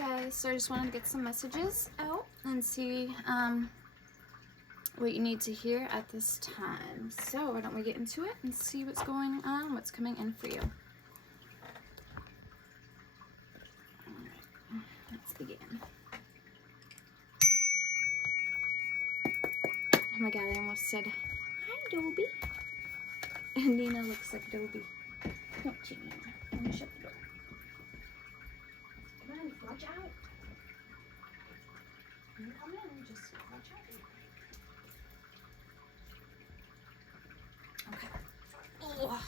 guys, so I just wanted to get some messages out and see what you need to hear at this time. So why don't we get into it and see what's going on, what's coming in for you. Alright, let's begin. Oh my god, I almost said, hi Dobie. And Nina looks like Dobie. Don't you, Nina? Let me shut the door. Come on, watch out. You come in, just watch out. Okay. Oh.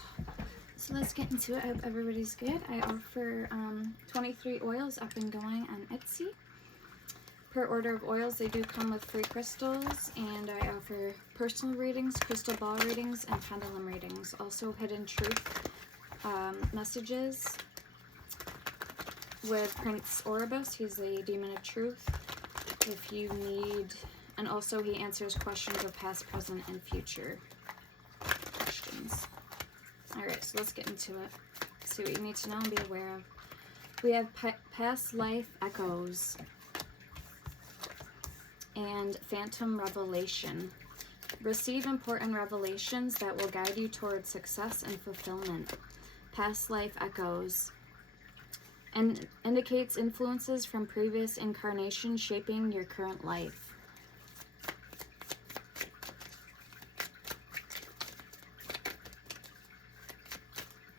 So let's get into it. I hope everybody's good. I offer 23 oils up and going on Etsy. Per order of oils, they do come with free crystals, and I offer personal readings, crystal ball readings, and pendulum readings. Also hidden truth messages with Prince Oribus. He's a demon of truth. If you need, and also he answers questions of past, present, and future questions. Alright, so let's get into it. See what you need to know and be aware of. We have past life echoes and phantom revelation. Receive important revelations that will guide you towards success and fulfillment. Past life echoes and indicates influences from previous incarnations shaping your current life.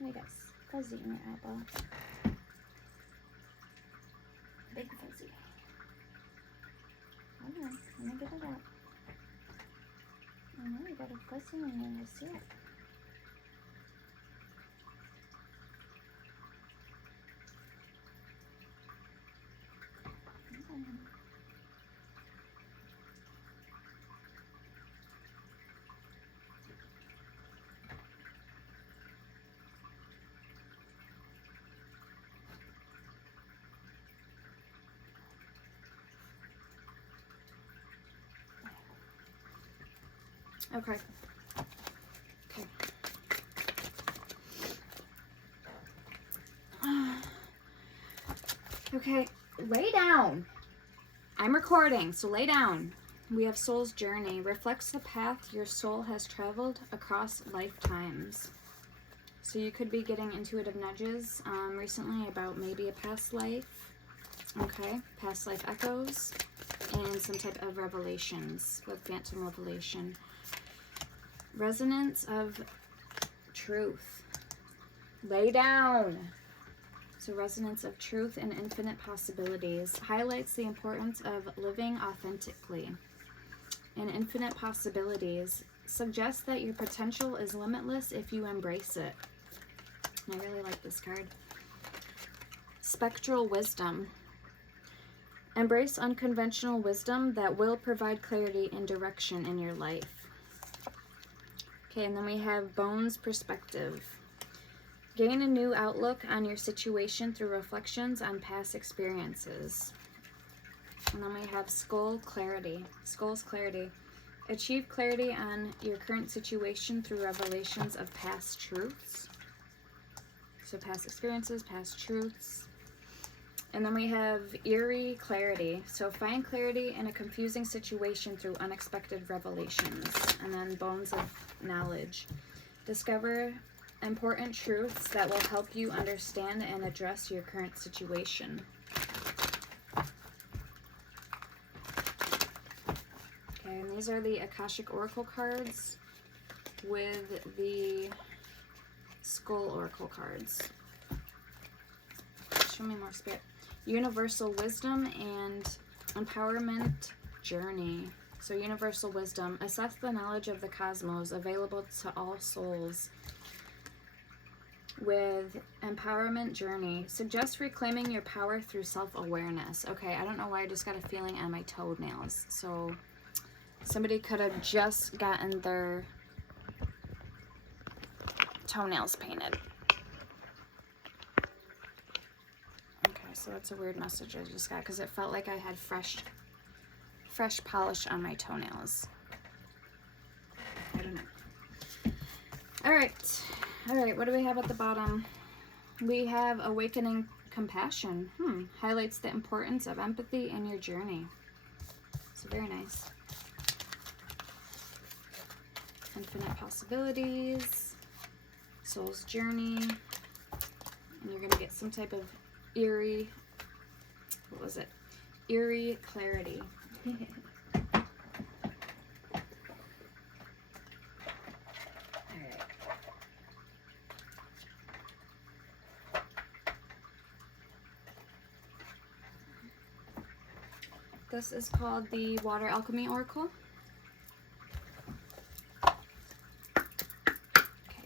I guess fuzzy in your eyeball. Big fuzzy. Hold on, let me get it out. I know you got a fuzzy in there, I see it. Okay. Okay. Okay, lay down. I'm recording, so lay down. We have Soul's Journey. Reflects the path your soul has traveled across lifetimes. So you could be getting intuitive nudges recently about maybe a past life. Okay, past life echoes. And some type of revelations with phantom revelation. Resonance of truth. Lay down. So resonance of truth and infinite possibilities. Highlights the importance of living authentically. And infinite possibilities. Suggests that your potential is limitless if you embrace it. And I really like this card. Spectral wisdom. Embrace unconventional wisdom that will provide clarity and direction in your life. Okay, and then we have Bones Perspective. Gain a new outlook on your situation through reflections on past experiences. And then we have Skull Clarity. Skull's Clarity. Achieve clarity on your current situation through revelations of past truths. So past experiences, past truths. And then we have Eerie Clarity. So find clarity in a confusing situation through unexpected revelations. And then Bones of Knowledge. Discover important truths that will help you understand and address your current situation. Okay, and these are the Akashic Oracle cards with the Skull Oracle cards. Show me more, Spirit. Universal Wisdom and Empowerment Journey. So Universal Wisdom. Assess the knowledge of the cosmos available to all souls. With Empowerment Journey. Suggest reclaiming your power through self-awareness. Okay, I don't know why I just got a feeling on my toenails. So somebody could have just gotten their toenails painted. So that's a weird message I just got because it felt like I had fresh polish on my toenails. I don't know. All right, what do we have at the bottom? We have Awakening compassion. Highlights the importance of empathy in your journey. So very nice. Infinite possibilities. Soul's journey. And you're going to get some type of eerie, what was it? Eerie clarity. This is called the Water Alchemy Oracle. Okay,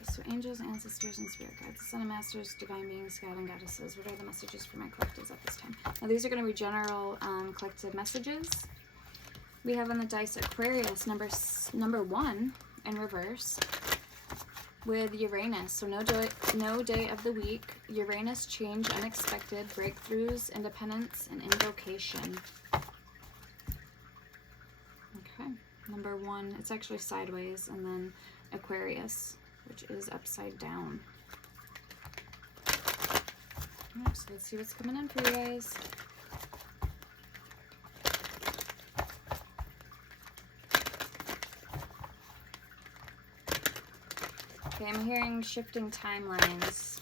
so angels, ancestors, and spirit guides, Sun and Masters, divine beings, God and goddesses. What are the messages for my collectives at this time? Now these are going to be general collective messages. We have on the dice Aquarius, number 1 in reverse, with Uranus. So no day of the week. Uranus, change, unexpected, breakthroughs, independence, and invocation. Okay, number 1, it's actually sideways, and then Aquarius, which is upside down. Yep, so let's see what's coming in for you guys. Okay, I'm hearing shifting timelines,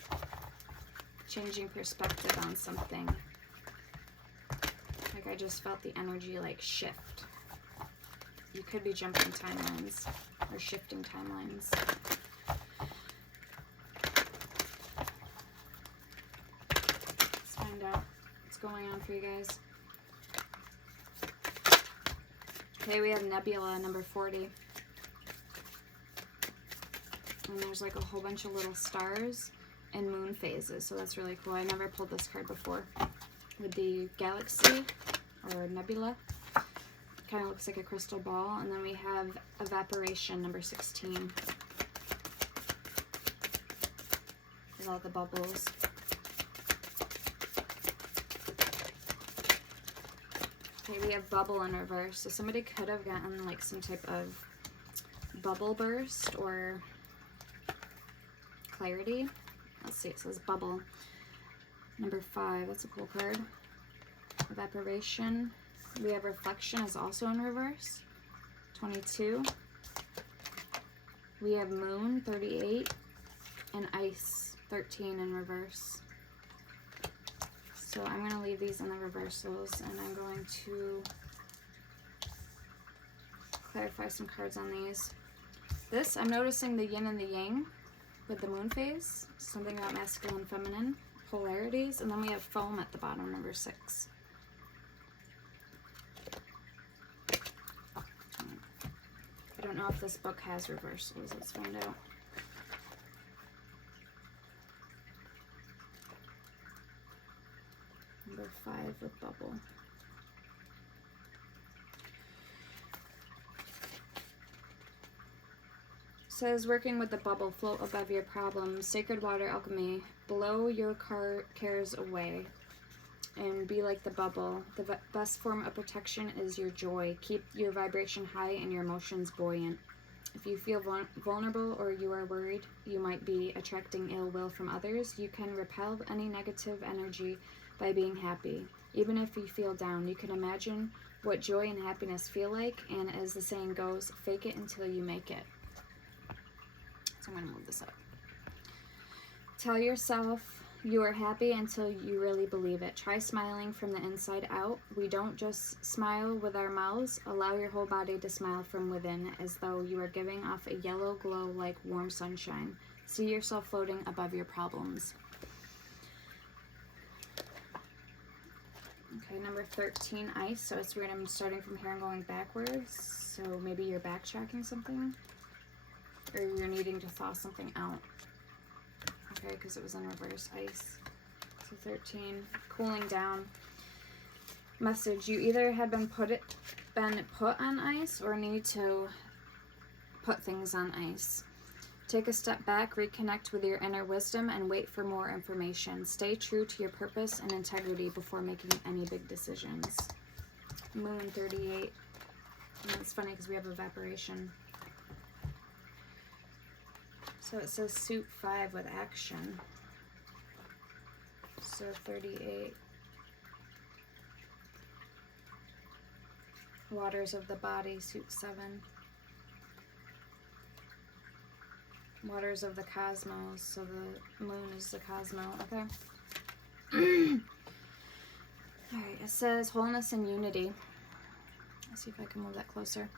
changing perspective on something. Like I just felt the energy like shift. You could be jumping timelines or shifting timelines. Let's find out what's going on for you guys. Okay, we have Nebula, number 40. And there's like a whole bunch of little stars and moon phases, so that's really cool. I never pulled this card before. With the galaxy or nebula, kind of looks like a crystal ball. And then we have evaporation, number 16, with all the bubbles. Okay, we have bubble in reverse, so somebody could have gotten like some type of bubble burst or clarity. Let's see, it says bubble. Number 5, that's a cool card. Evaporation. We have reflection is also in reverse. 22. We have moon, 38. And ice, 13 in reverse. So I'm going to leave these in the reversals, and I'm going to clarify some cards on these. This, I'm noticing the yin and the yang with the moon phase, something about masculine and feminine polarities, and then we have foam at the bottom, number 6. I don't know if this book has reversals. Let's find out. Number 5 with bubble. Says working with the bubble, float above your problems. Sacred water alchemy, blow your cares away and be like the bubble. The best form of protection is your joy. Keep your vibration high and your emotions buoyant. If you feel vulnerable or you are worried you might be attracting ill will from others, you can repel any negative energy by being happy. Even if you feel down, you can imagine what joy and happiness feel like, and as the saying goes, fake it until you make it. So I'm going to move this up. Tell yourself you are happy until you really believe it. Try smiling from the inside out. We don't just smile with our mouths. Allow your whole body to smile from within, as though you are giving off a yellow glow like warm sunshine. See yourself floating above your problems. Okay, number 13, ice. So it's weird, I'm starting from here and going backwards. So maybe you're backtracking something, or you're needing to thaw something out. Okay, because it was in reverse, ice. So 13, cooling down. Message, you either have been put on ice or need to put things on ice. Take a step back, reconnect with your inner wisdom, and wait for more information. Stay true to your purpose and integrity before making any big decisions. Moon, 38. And it's funny because we have evaporation. So it says suit 5 with action. So 38. Waters of the body, suit 7. Waters of the cosmos, so the moon is the cosmo, okay? Alright, it says wholeness and unity. Let's see if I can move that closer.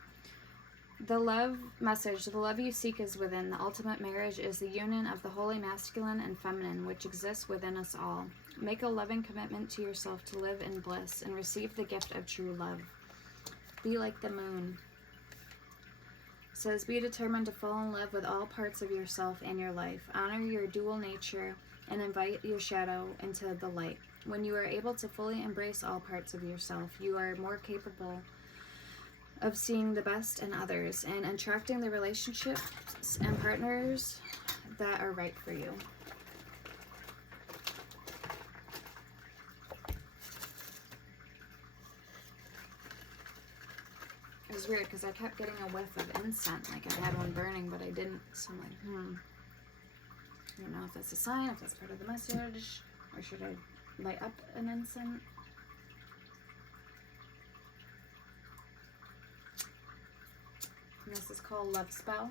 The love message, the love you seek is within. The ultimate marriage is the union of the holy masculine and feminine, which exists within us all. Make a loving commitment to yourself to live in bliss and receive the gift of true love. Be like the moon. It says, be determined to fall in love with all parts of yourself and your life. Honor your dual nature and invite your shadow into the light. When you are able to fully embrace all parts of yourself, you are more capable of seeing the best in others and attracting the relationships and partners that are right for you. It was weird because I kept getting a whiff of incense, like I had one burning, but I didn't. So I'm like, I don't know if that's a sign, if that's part of the message, or should I light up an incense? And this is called Love Spell.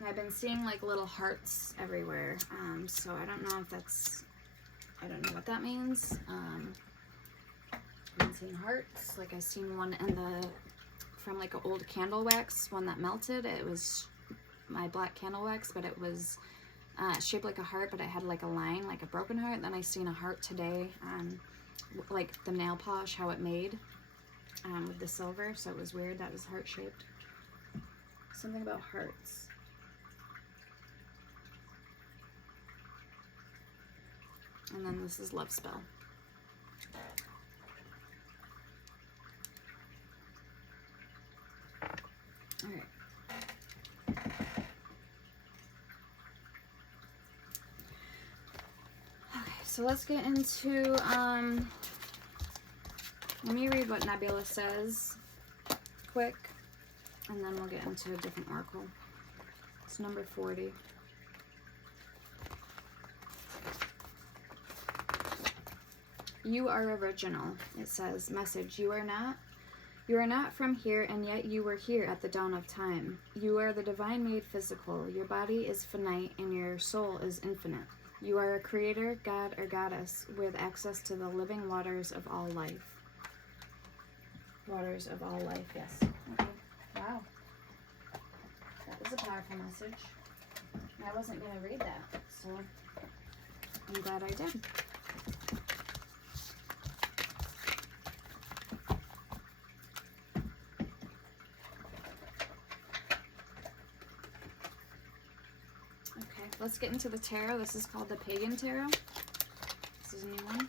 And I've been seeing like little hearts everywhere, so I don't know if that's, I don't know what that means. I've been seeing hearts, like I've seen one in the, from like an old candle wax, one that melted. It was my black candle wax, but it was shaped like a heart, but it had like a line, like a broken heart. Then I seen a heart today, like the nail polish, how it made. With the silver, so it was weird. That was heart shaped. Something about hearts. And then this is Love Spell. Alright. Okay, so let's get into let me read what Nebula says quick, and then we'll get into a different oracle. It's number 40. You are original, it says. Message, you are not from here, and yet you were here at the dawn of time. You are the divine made physical. Your body is finite, and your soul is infinite. You are a creator, god, or goddess with access to the living waters of all life. Waters of all life, yes. Okay. Wow. That was a powerful message. I wasn't going to read that, so I'm glad I did. Okay, let's get into the tarot. This is called the Pagan Tarot. This is a new one.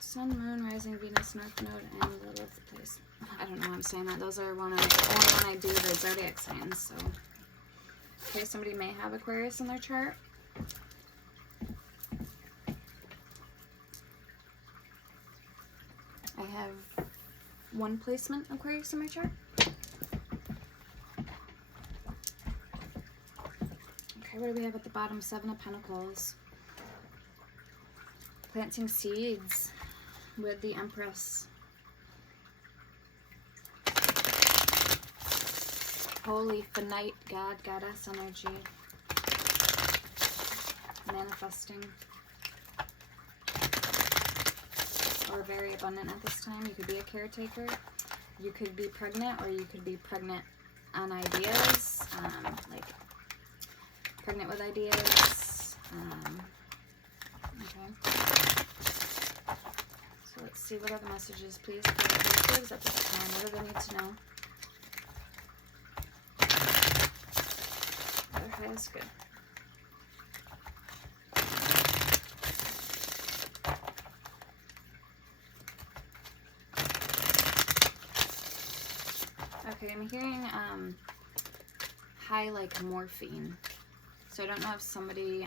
Sun, Moon, Rising, Venus, North Node, and Lilith place. I don't know why I'm saying that. Those are only when I do the zodiac signs. So, okay, somebody may have Aquarius in their chart. I have one placement Aquarius in my chart. Okay, what do we have at the bottom? 7 of Pentacles. Planting seeds with the Empress. Holy finite God, goddess energy. Manifesting. Or very abundant at this time. You could be a caretaker. You could be pregnant, or you could be pregnant on ideas. Like pregnant with ideas. Okay. So let's see what other messages, please. For the collectors at this time. What do they need to know? Okay, that's good. Okay, I'm hearing high like morphine. So I don't know if somebody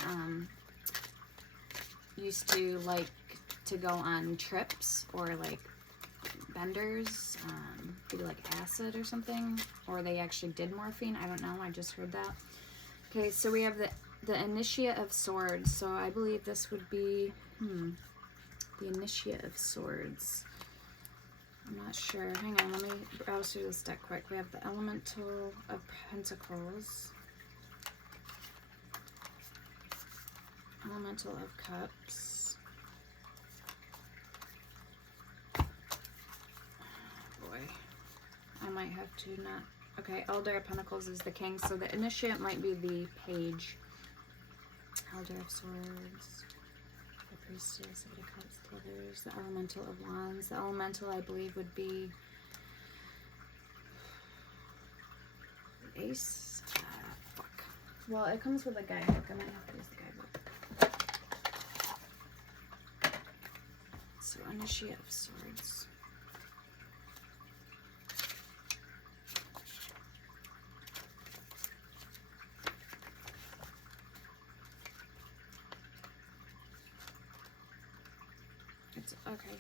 used to like to go on trips or like benders, maybe like acid or something, or they actually did morphine. I don't know. I just heard that. Okay, so we have the Initiate of Swords. So I believe this would be the Initiate of Swords. I'm not sure. Hang on, let me browse through this deck quick. We have the Elemental of Pentacles, Elemental of Cups. Boy, I might have to not. Okay, Elder of Pentacles is the King, so the Initiate might be the Page. Elder of Swords, the Priestess, Eight of Cups, the others, the Elemental of Wands. The Elemental, I believe, would be Ace. Fuck. Well, it comes with a guidebook. I might have to use the guidebook. So, Initiate of Swords. It's okay.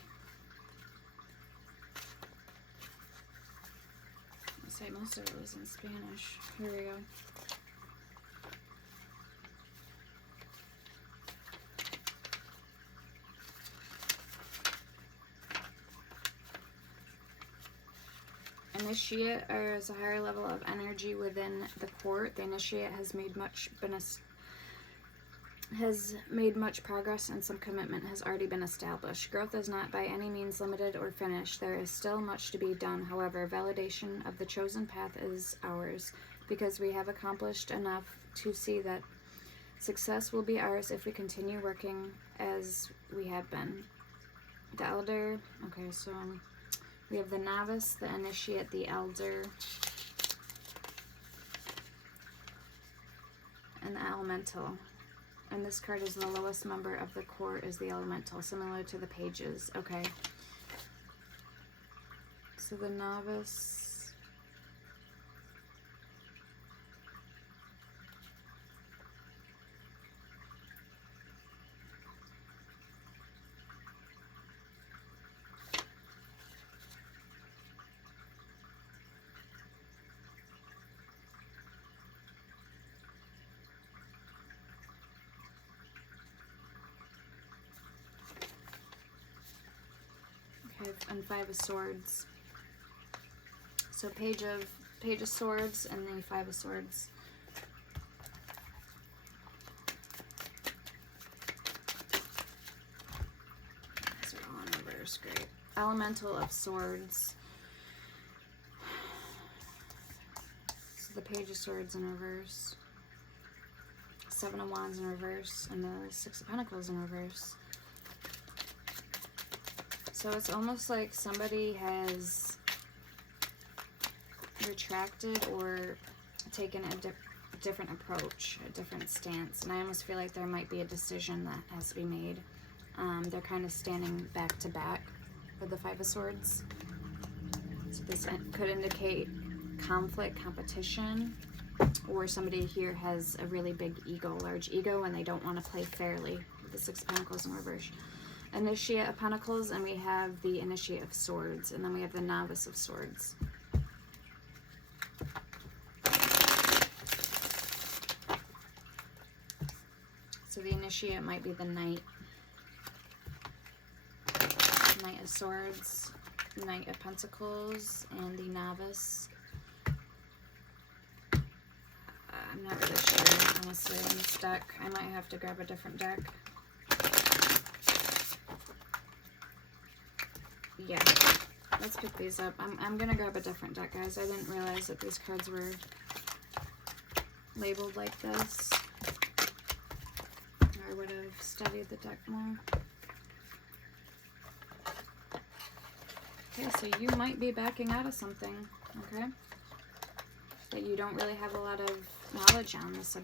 I'll say most of it was in Spanish. Here we go. Initiate is a higher level of energy within the court. The Initiate has made much progress, and some commitment has already been established. Growth is not by any means limited or finished. There is still much to be done. However, validation of the chosen path is ours, because we have accomplished enough to see that success will be ours if we continue working as we have been. The Elder, okay, so we have the Novice, the Initiate, the Elder, and the Elemental. And this card is the lowest member of the court is the Elemental, similar to the Pages. Okay. So the Novice. And Five of Swords. So Page of Swords and the Five of Swords. These are all in reverse. Great. Elemental of Swords. So the Page of Swords in reverse. Seven of Wands in reverse, and the Six of Pentacles in reverse. So it's almost like somebody has retracted or taken a different approach, a different stance. And I almost feel like there might be a decision that has to be made. They're kind of standing back to back with the Five of Swords. So this could indicate conflict, competition, or somebody here has a really big ego, large ego, and they don't want to play fairly with the Six of Pentacles in reverse. Initiate of Pentacles, and we have the Initiate of Swords, and then we have the Novice of Swords. So the Initiate might be the Knight. Knight of Swords, Knight of Pentacles, and the Novice. I'm not really sure, honestly, on this deck. I might have to grab a different deck. Yeah, let's pick these up. I'm gonna grab a different deck, guys. I didn't realize that these cards were labeled like this. I would have studied the deck more. Okay, so you might be backing out of something, okay? That you don't really have a lot of knowledge on this,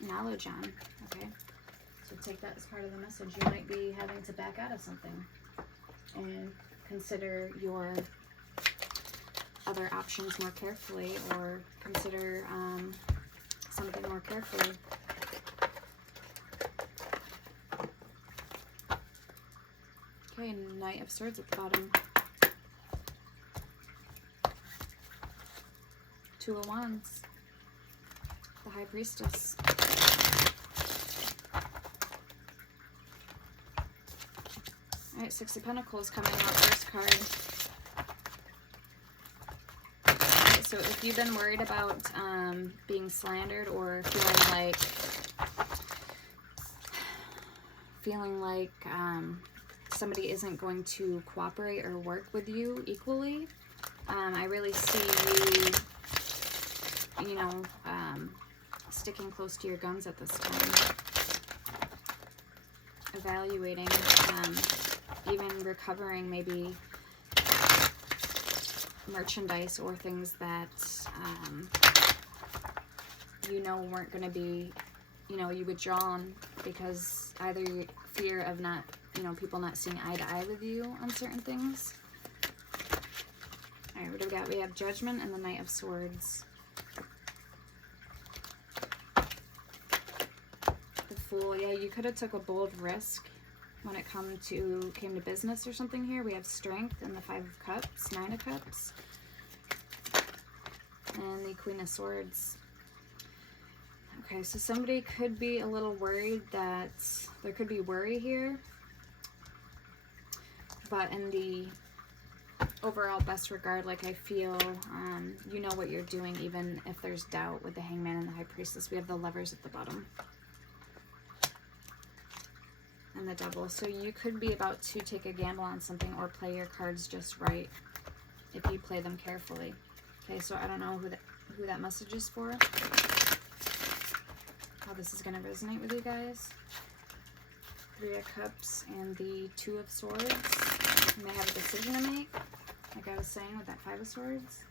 knowledge on, okay? So take that as part of the message. You might be having to back out of something and consider your other options more carefully, or consider something more carefully. Okay, Knight of Swords at the bottom. Two of Wands. The High Priestess. Alright, Six of Pentacles coming out first card. Alright, so if you've been worried about being slandered or feeling like somebody isn't going to cooperate or work with you equally, I really see you, sticking close to your guns at this time. Evaluating, even recovering maybe merchandise or things that weren't going to be, you withdrawn because either fear of not, people not seeing eye to eye with you on certain things. Alright, what do we got? We have Judgment and the Knight of Swords. The Fool. Yeah, you could have took a bold risk when it came to business or something here. We have Strength and the Five of Cups, Nine of Cups, and the Queen of Swords. Okay, so somebody could be a little worried that there could be worry here, but in the overall best regard, like I feel, you know what you're doing, even if there's doubt with the Hangman and the High Priestess. We have the Lovers at the bottom. And the Devil. So you could be about to take a gamble on something or play your cards just right if you play them carefully. Okay, so I don't know who that message is for. How this is going to resonate with you guys. Three of Cups and the Two of Swords. You may have a decision to make, like I was saying with that Five of Swords.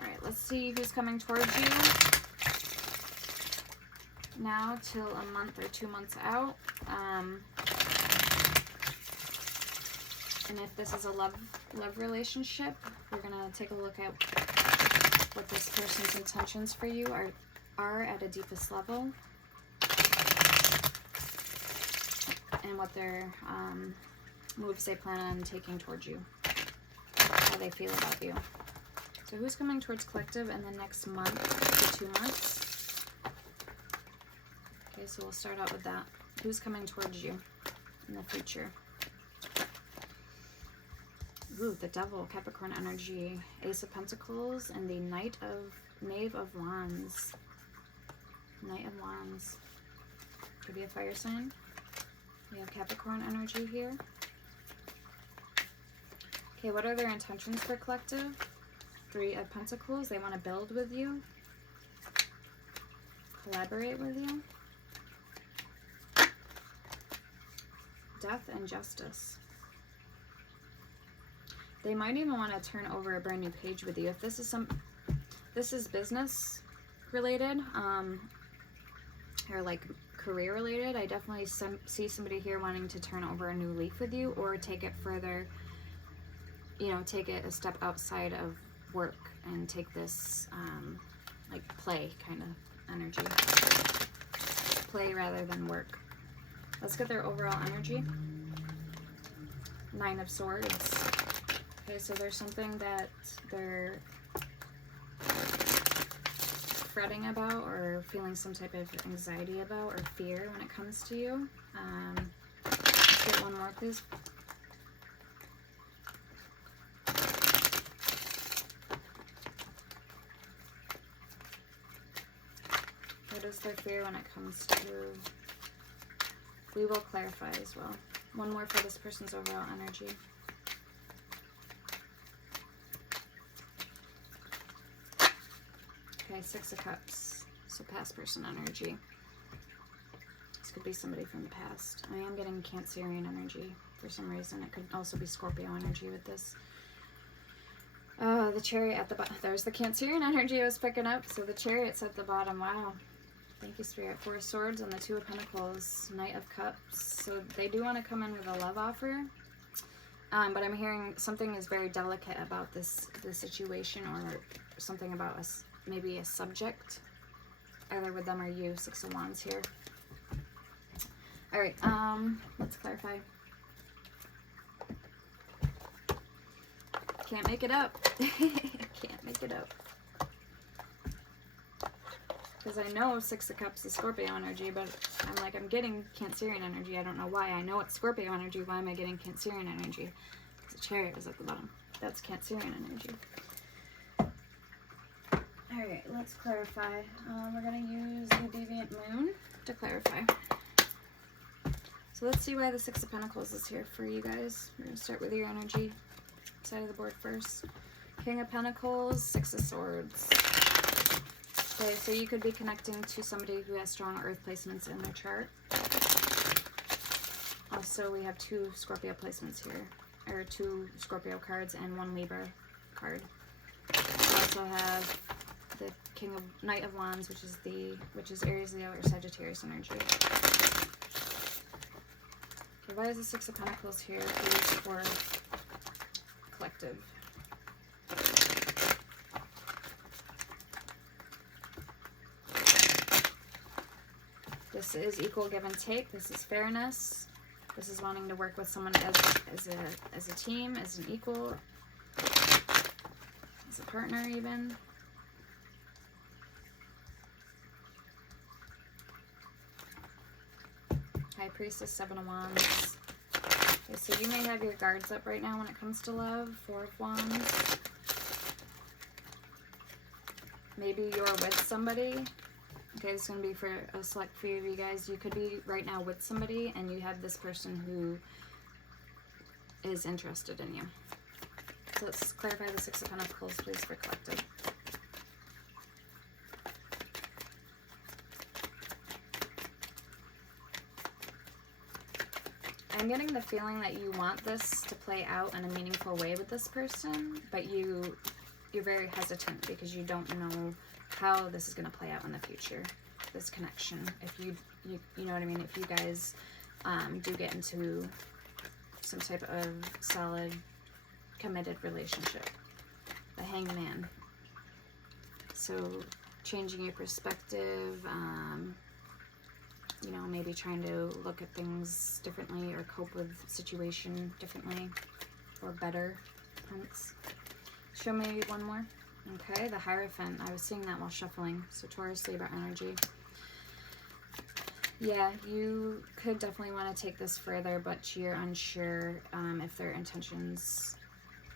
Alright, let's see who's coming towards you now till a month or 2 months out. And if this is a love relationship, we're going to take a look at what this person's intentions for you are at a deepest level. And what their moves they plan on taking towards you. How they feel about you. So who's coming towards collective in the next month to 2 months? Okay, so we'll start out with that. Who's coming towards you in the future? Ooh, the Devil, Capricorn energy, Ace of Pentacles, and the Knave of Wands. Knight of Wands. Could be a fire sign. We have Capricorn energy here. Okay, what are their intentions for collective? Three of Pentacles. They want to build with you. Collaborate with you. Death and Justice. They might even want to turn over a brand new page with you. If this is business related, or like career related, I definitely see somebody here wanting to turn over a new leaf with you or take it further, take it a step outside of work and take this like play kind of energy. Play rather than work. Let's get their overall energy. Nine of Swords. Okay, so there's something that they're fretting about or feeling some type of anxiety about or fear when it comes to you. Let's get one more, please. What is their fear when it comes to... We will clarify as well. One more for this person's overall energy. Okay, Six of Cups. So past person energy. This could be somebody from the past. I am getting Cancerian energy for some reason. It could also be Scorpio energy with this. The Chariot at the bottom. There's the Cancerian energy I was picking up. So the Chariot's at the bottom. Wow. Thank you, Spirit. Four of Swords and the Two of Pentacles. Knight of Cups. So they do want to come in with a love offer. But I'm hearing something is very delicate about this situation, or something about maybe a subject either with them or you. Six of Wands here. All right, let's clarify. Can't make it up. Can't make it up. Because I know Six of Cups is Scorpio energy, but I'm getting Cancerian energy. I don't know why. I know it's Scorpio energy. Why am I getting Cancerian energy? Because the Chariot is at the bottom. That's Cancerian energy. Alright, let's clarify. We're going to use the Deviant Moon to clarify. So let's see why the Six of Pentacles is here for you guys. We're going to start with your energy side of the board first. King of Pentacles, Six of Swords. Okay, so you could be connecting to somebody who has strong earth placements in their chart. Also, we have 2 Scorpio placements here, or 2 Scorpio cards and 1 Libra card. We also have the Knight of Wands, which is Aries, Leo, or Sagittarius energy. Okay, why is the Six of Pentacles here, please, for collective? This is equal give and take. This is fairness. This is wanting to work with someone as a team, as an equal, as a partner even. High Priestess, Seven of Wands. Okay, so you may have your guards up right now when it comes to love. Four of Wands. Maybe you're with somebody. Okay, this is going to be for a select few of you guys. You could be right now with somebody and you have this person who is interested in you. So let's clarify the Six of Pentacles, please, for collective. I'm getting the feeling that you want this to play out in a meaningful way with this person, but you're very hesitant because you don't know how this is going to play out in the future, this connection. If you know what I mean, if you guys do get into some type of solid, committed relationship. The Hanged Man. So changing your perspective, you know, maybe trying to look at things differently or cope with situation differently or better. Prince. Show me one more. Okay, the Hierophant. I was seeing that while shuffling. So Taurus, Libra energy. Yeah, you could definitely want to take this further, but you're unsure if their intentions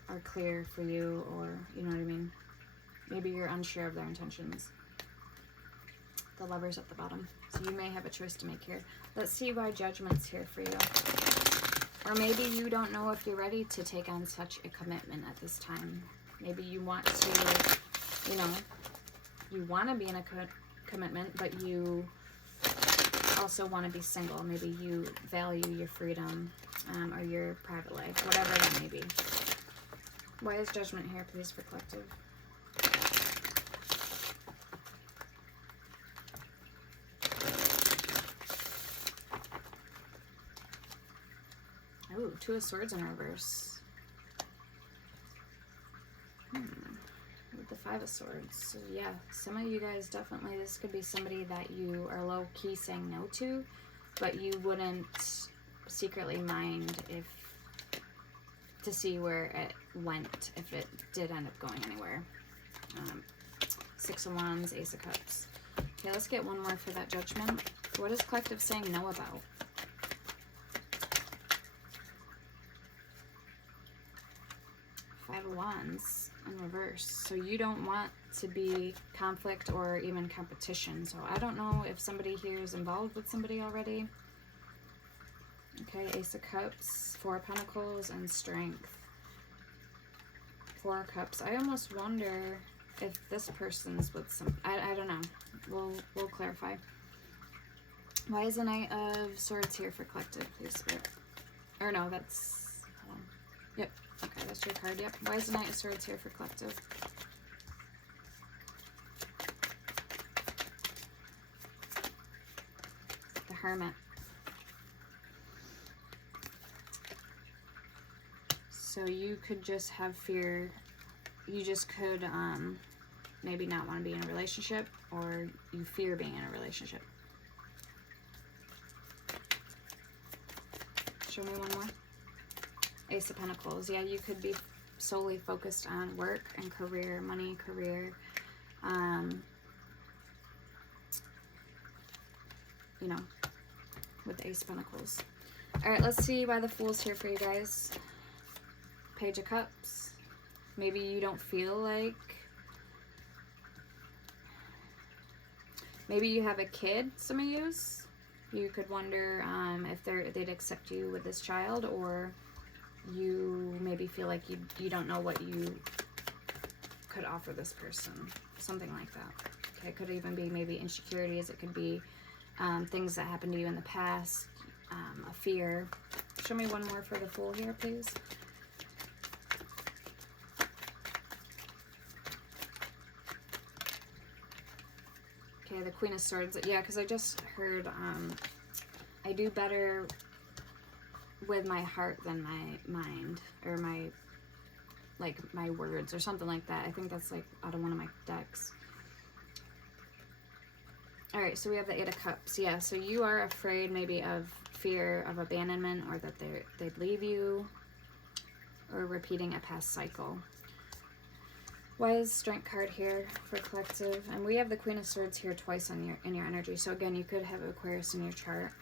are clear for you, or, you know what I mean? Maybe you're unsure of their intentions. The Lover's at the bottom. So you may have a choice to make here. Let's see why Judgment's here for you. Or maybe you don't know if you're ready to take on such a commitment at this time. Maybe you want to, you know, you want to be in a commitment, but you also want to be single. Maybe you value your freedom or your private life, whatever that may be. Why is Judgment here, please, for collective? Ooh, Two of Swords in reverse. With the Five of Swords. So yeah, some of you guys definitely, this could be somebody that you are low-key saying no to, but you wouldn't secretly mind to see where it went if it did end up going anywhere. Six of Wands, Ace of Cups. Okay, let's get one more for that Judgment. What is collective saying no about? Five of Wands in reverse. So you don't want to be conflict or even competition. So I don't know if somebody here is involved with somebody already. Okay, Ace of Cups, Four of Pentacles, and Strength. Four of Cups. I almost wonder if this person's with some... I don't know. We'll clarify. Why is the Knight of Swords here for collective, please, Spirit? Or no, that's... Hold on. Yep. Okay, that's your card, yep. Why is the Knight of Swords here for collective? The Hermit. So you could just have fear. You just could maybe not want to be in a relationship, or you fear being in a relationship. Show me one more. Ace of Pentacles. Yeah, you could be solely focused on work and career, money, career. You know, with the Ace of Pentacles. All right, let's see why the Fool's here for you guys. Page of Cups. Maybe you don't feel like... Maybe you have a kid, some of yous. You could wonder if they'd accept you with this child, or you maybe feel like you don't know what you could offer this person. Something like that. Okay, it could even be maybe insecurities. It could be things that happened to you in the past, a fear. Show me one more for the Fool here, please. Okay, the Queen of Swords. Yeah, because I just heard I do better with my heart than my mind, or my words, or something like that. I think that's like out of one of my decks. All right, so we have the Eight of Cups. Yeah, so you are afraid maybe of fear of abandonment, or that they'd leave you, or repeating a past cycle. Why is Strength card here for collective? And we have the Queen of Swords here twice in your energy. So again, you could have Aquarius in your chart.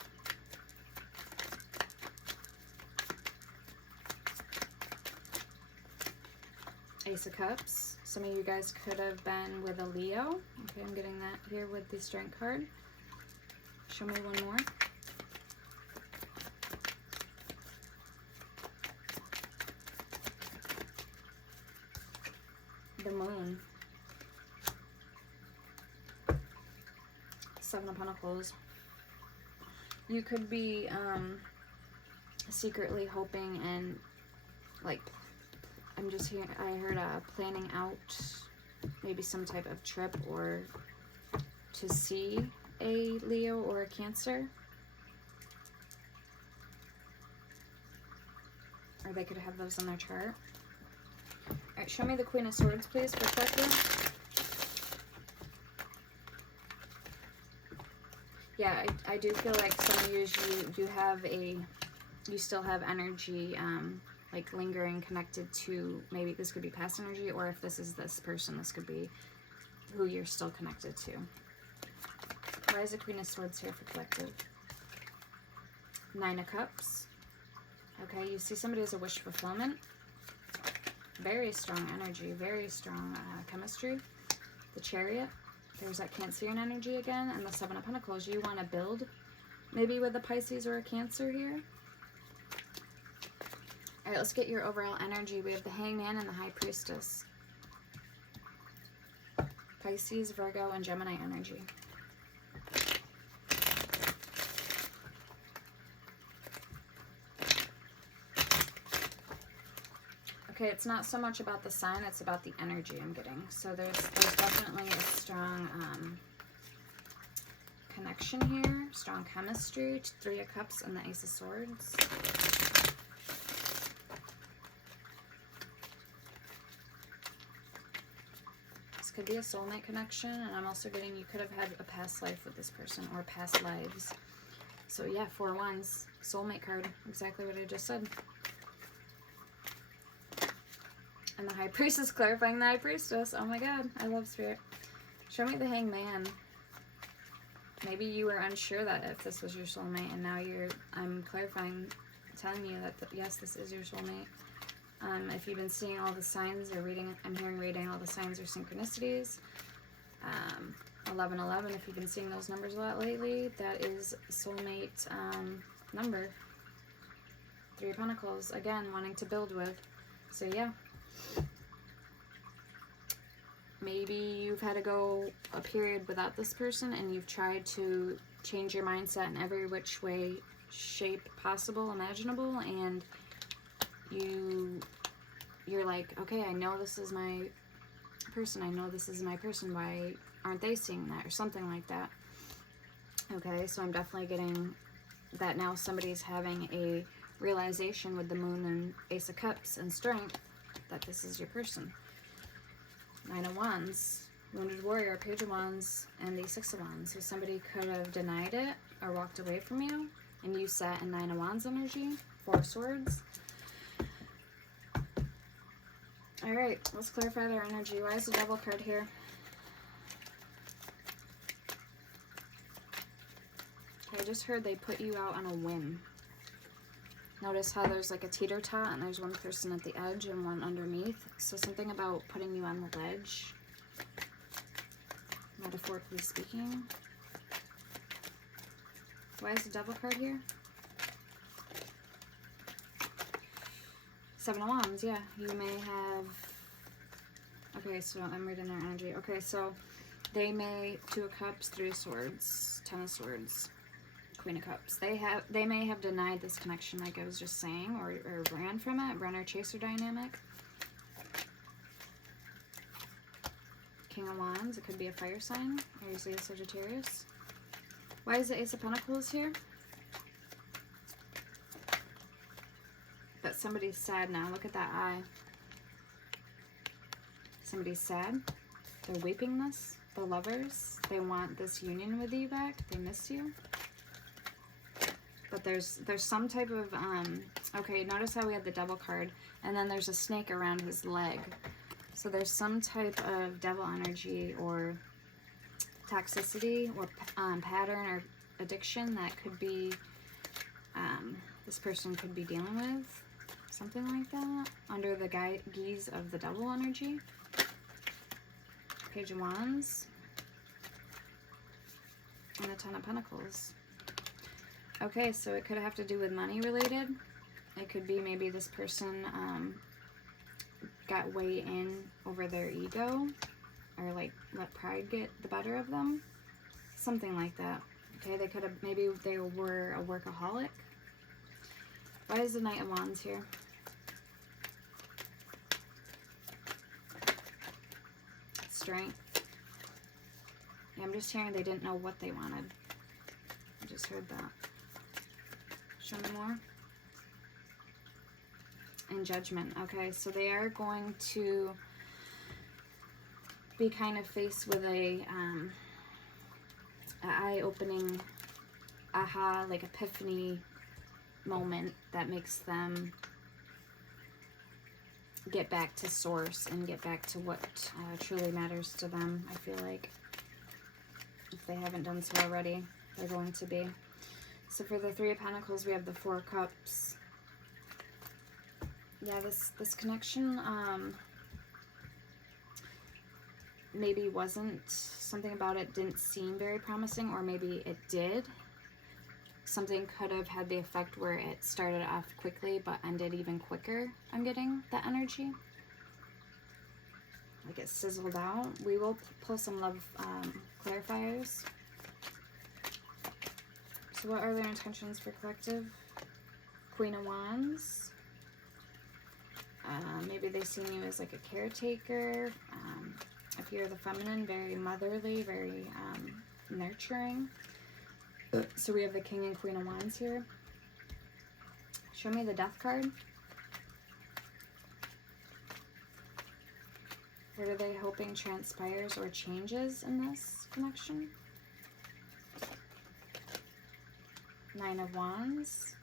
Ace of Cups. Some of you guys could have been with a Leo. Okay, I'm getting that here with the Strength card. Show me one more. The Moon. Seven of Pentacles. You could be secretly hoping and, like, I'm just hearing, I heard planning out maybe some type of trip, or to see a Leo or a Cancer. Or they could have those in their chart. Alright, show me the Queen of Swords, please, for collective. Yeah, I do feel like some of you have you still have energy, like lingering, connected to, maybe this could be past energy, or if this is this person, this could be who you're still connected to. Why is the Queen of Swords here for collective? Nine of Cups. Okay, you see somebody as a wish fulfillment. Very strong energy, very strong chemistry. The Chariot. There's that Cancerian energy again. And the Seven of Pentacles. You want to build, maybe with a Pisces or a Cancer here. Alright, let's get your overall energy. We have the Hangman and the High Priestess. Pisces, Virgo, and Gemini energy. Okay, it's not so much about the sign, it's about the energy I'm getting. So there's definitely a strong connection here, strong chemistry. Three of Cups and the Ace of Swords. This could be a soulmate connection, and I'm also getting you could have had a past life with this person, or past lives. So yeah, 4 wands, soulmate card, exactly what I just said. And the High Priestess, clarifying the High Priestess. Oh my god, I love Spirit. Show me the Hangman. Maybe you were unsure that if this was your soulmate, and now I'm clarifying, telling you that yes, this is your soulmate. If you've been seeing all the signs or reading, I'm hearing reading all the signs or synchronicities. 1111, if you've been seeing those numbers a lot lately, that is soulmate number. 3 of Pentacles, again, wanting to build with. So yeah. Maybe you've had to go a period without this person, and you've tried to change your mindset in every which way, shape possible, imaginable, and you're like, okay, I know this is my person, I know this is my person, why aren't they seeing that, or something like that. Okay, so I'm definitely getting that now somebody's having a realization with the Moon and Ace of Cups and Strength that this is your person. 9 of Wands. Wounded Warrior, Page of Wands, and the Six of Wands. So somebody could have denied it or walked away from you, and you sat in Nine of Wands energy, Four of Swords. Alright, let's clarify their energy. Why is the Devil card here? Okay, I just heard they put you out on a whim. Notice how there's like a teeter-tot and there's one person at the edge and one underneath. So something about putting you on the ledge, metaphorically speaking. Why is the Devil card here? Seven of Wands, yeah. You may have... Okay, so I'm reading their energy. Okay, so they may... Two of Cups, Three of Swords, Ten of Swords, Queen of Cups. They may have denied this connection, like I was just saying, or ran from it. Runner-chaser dynamic. King of Wands. It could be a fire sign. Or you see a Sagittarius. Why is the Ace of Pentacles here? But somebody's sad now. Look at that eye. Somebody's sad. They're weeping this. The Lovers. They want this union with you back. They miss you. But there's some type of, okay, notice how we have the Devil card. And then there's a snake around his leg. So there's some type of devil energy or toxicity or pattern or addiction that could be, this person could be dealing with. Something like that. Under the guise of the Devil energy. Page of Wands. And the Ten of Pentacles. Okay, so it could have to do with money related. It could be maybe this person got way in over their ego, or like let pride get the better of them. Something like that. Okay, they could have, maybe they were a workaholic. Why is the Knight of Wands here? Strength. Yeah, I'm just hearing they didn't know what they wanted. I just heard that. Show me more. And Judgment. Okay, so they are going to be kind of faced with a eye-opening, aha, like epiphany moment that makes them get back to source and get back to what truly matters to them. I feel like if they haven't done so already, they're going to be. So for the Three of Pentacles, we have the Four of Cups. Yeah, this connection maybe wasn't, something about it didn't seem very promising, or maybe it did. Something could have had the effect where it started off quickly but ended even quicker. I'm getting that energy. Like it sizzled out. We will pull some love clarifiers. So what are their intentions for collective? Queen of Wands. Maybe they see you as like a caretaker. If you're the feminine, very motherly, very nurturing. So we have the King and Queen of Wands here. Show me the Death card. What are they hoping transpires or changes in this connection? Nine of Wands.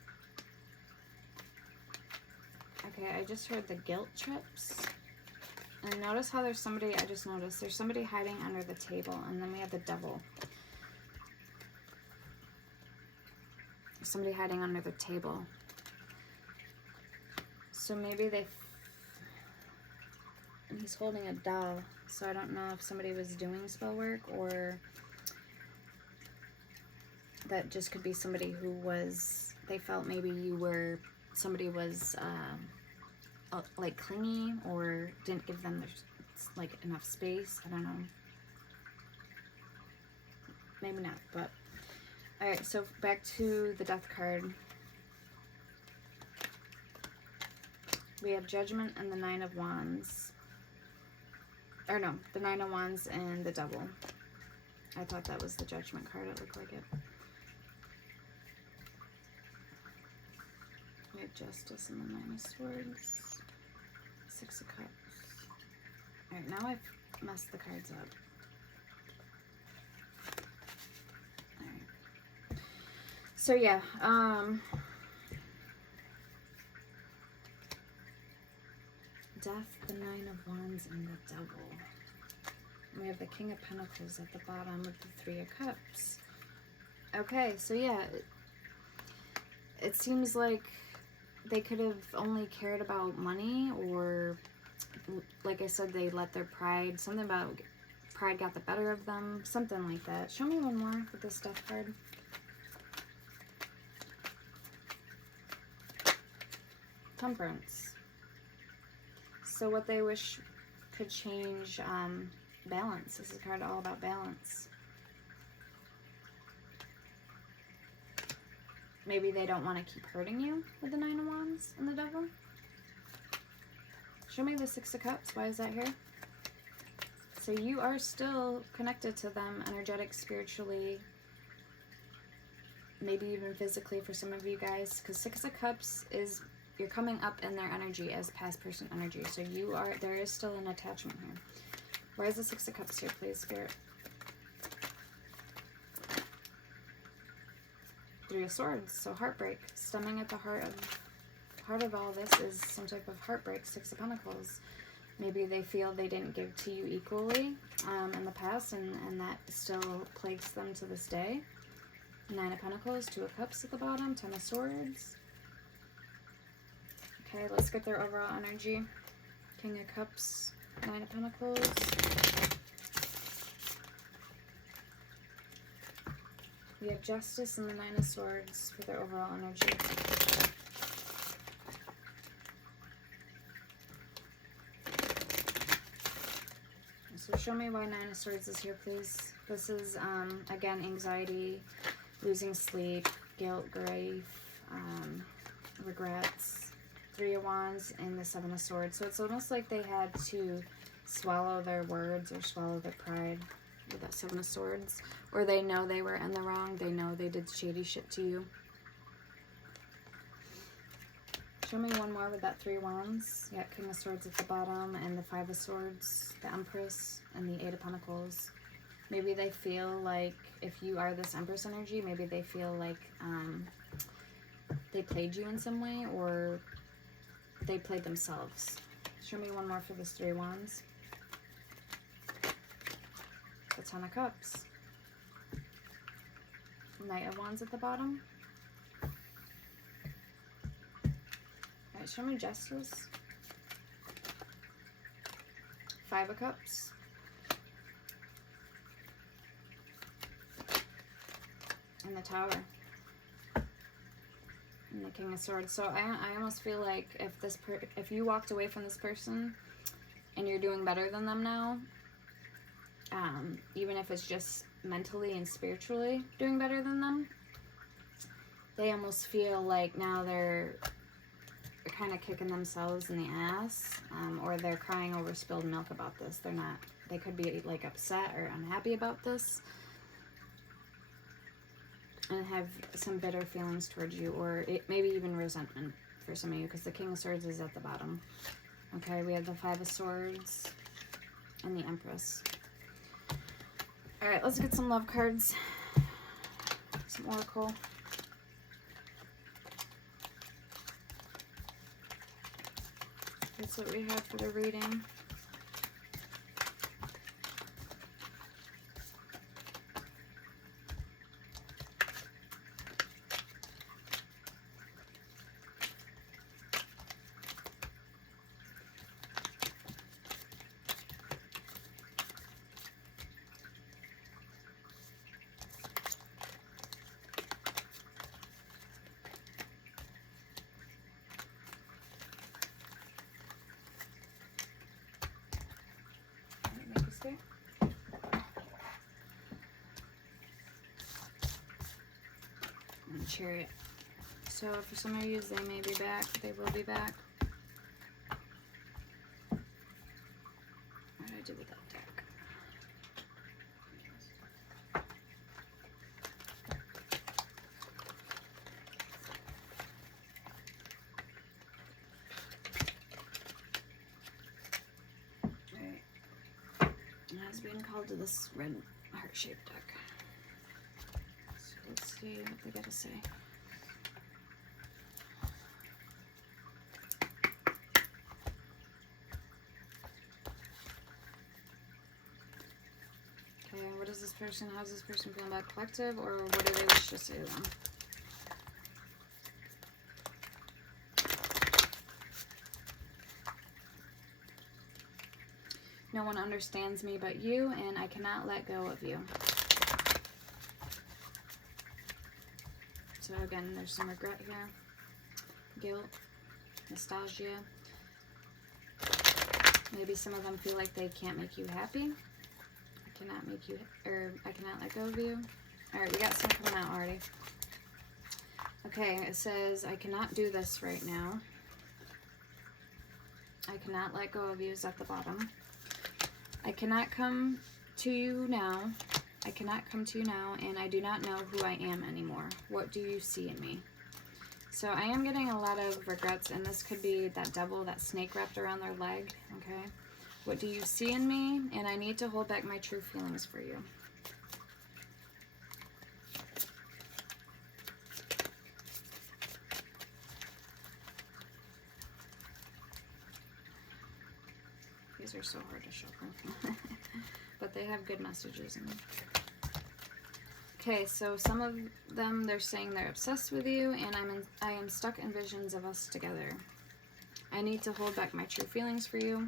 Okay, I just heard the guilt trips. And notice how there's somebody, I just noticed, there's somebody hiding under the table. And then we have the Devil. Somebody hiding under the table. So maybe they... And he's holding a doll. So I don't know if somebody was doing spell work, or that just could be somebody who was... They felt maybe you were... Somebody was... like clingy, or didn't give them like enough space. I don't know. Maybe not, but alright, so back to the Death card. We have Judgment and the Nine of Wands. Or no, the Nine of Wands and the Devil. I thought that was the Judgment card. It looked like it. We have Justice and the Nine of Swords. Six of Cups. Alright, now I've messed the cards up. So yeah, Death, the Nine of Wands, and the Devil. We have the King of Pentacles at the bottom with the Three of Cups. Okay, so yeah, it seems like they could have only cared about money, or like I said, they let their pride, something about pride got the better of them, something like that. Show me one more with this Death card. Temperance. So what they wish could change, balance. This is a card all about balance. Maybe they don't want to keep hurting you with the Nine of Wands and the Devil. Show me the Six of Cups. Why is that here? So you are still connected to them, energetic, spiritually, maybe even physically for some of you guys, because Six of Cups is, you're coming up in their energy as past person energy. So you are, there is still an attachment here. Why is the Six of Cups here, please, Spirit? Three of Swords, so heartbreak. Stemming at the heart of all this is some type of heartbreak. Six of Pentacles. Maybe they feel they didn't give to you equally in the past, and that still plagues them to this day. Nine of Pentacles, Two of Cups at the bottom, Ten of Swords. Okay, let's get their overall energy. King of Cups, Nine of Pentacles. We have Justice and the Nine of Swords for their overall energy. So show me why Nine of Swords is here, please. This is, again, anxiety, losing sleep, guilt, grief, regrets. Three of Wands and the Seven of Swords. So it's almost like they had to swallow their words or swallow their pride with that Seven of Swords. Or they know they were in the wrong. They know they did shady shit to you. Show me one more with that Three of Wands. Yeah, King of Swords at the bottom and the Five of Swords, the Empress, and the Eight of Pentacles. Maybe they feel like, if you are this Empress energy, maybe they feel like they played you in some way, or they played themselves. Show me one more for this Three of Wands. The Ten of Cups. Knight of Wands at the bottom. Alright, show me Justice. Five of Cups. And the Tower. And the King of Swords. So I almost feel like if you walked away from this person and you're doing better than them now, even if it's just mentally and spiritually doing better than them, they almost feel like now they're kind of kicking themselves in the ass, or they're crying over spilled milk about this. They're not, they could be like upset or unhappy about this and have some bitter feelings towards you, or maybe even resentment for some of you, because the King of Swords is at the bottom. Okay, we have the Five of Swords and the Empress. Alright, let's get some love cards. Some Oracle. That's what we have for the reading. And Chariot. So for some of you, they may be back. They will be back. What did I do with that deck? Alright. I was being called to this red heart-shaped deck. So let's see what they gotta say. Okay, what is this person? How's this person feeling about collective, or what do they wish to say to them? No one understands me but you, and I cannot let go of you. So again, there's some regret here, guilt, nostalgia. Maybe some of them feel like they can't make you happy. I cannot make you, or I cannot let go of you. All right, we got some coming out already. Okay, it says, I cannot do this right now. I cannot let go of you is at the bottom. I cannot come to you now. I cannot come to you now, and I do not know who I am anymore. What do you see in me? So I am getting a lot of regrets, and this could be that devil, that snake wrapped around their leg, okay? What do you see in me? And I need to hold back my true feelings for you. These are so hard to shuffle. But they have good messages in them. Okay, so some of them, they're saying they're obsessed with you, and I am stuck in visions of us together. I need to hold back my true feelings for you.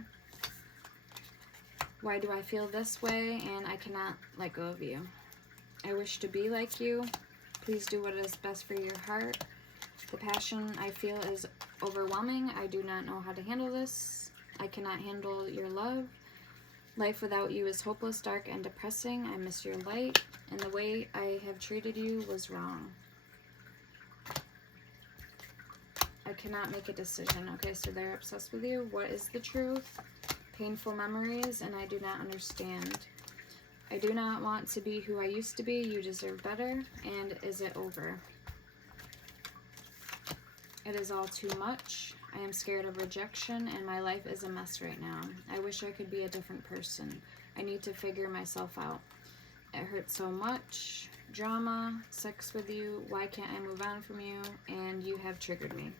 Why do I feel this way, and I cannot let go of you? I wish to be like you. Please do what is best for your heart. The passion I feel is overwhelming. I do not know how to handle this. I cannot handle your love. Life without you is hopeless, dark, and depressing. I miss your light, and the way I have treated you was wrong. I cannot make a decision. Okay, so they're obsessed with you. What is the truth? Painful memories, and I do not understand. I do not want to be who I used to be. You deserve better. And is it over? It is all too much. I am scared of rejection, and my life is a mess right now. I wish I could be a different person. I need to figure myself out. It hurts so much. Drama, sex with you, why can't I move on from you? And you have triggered me.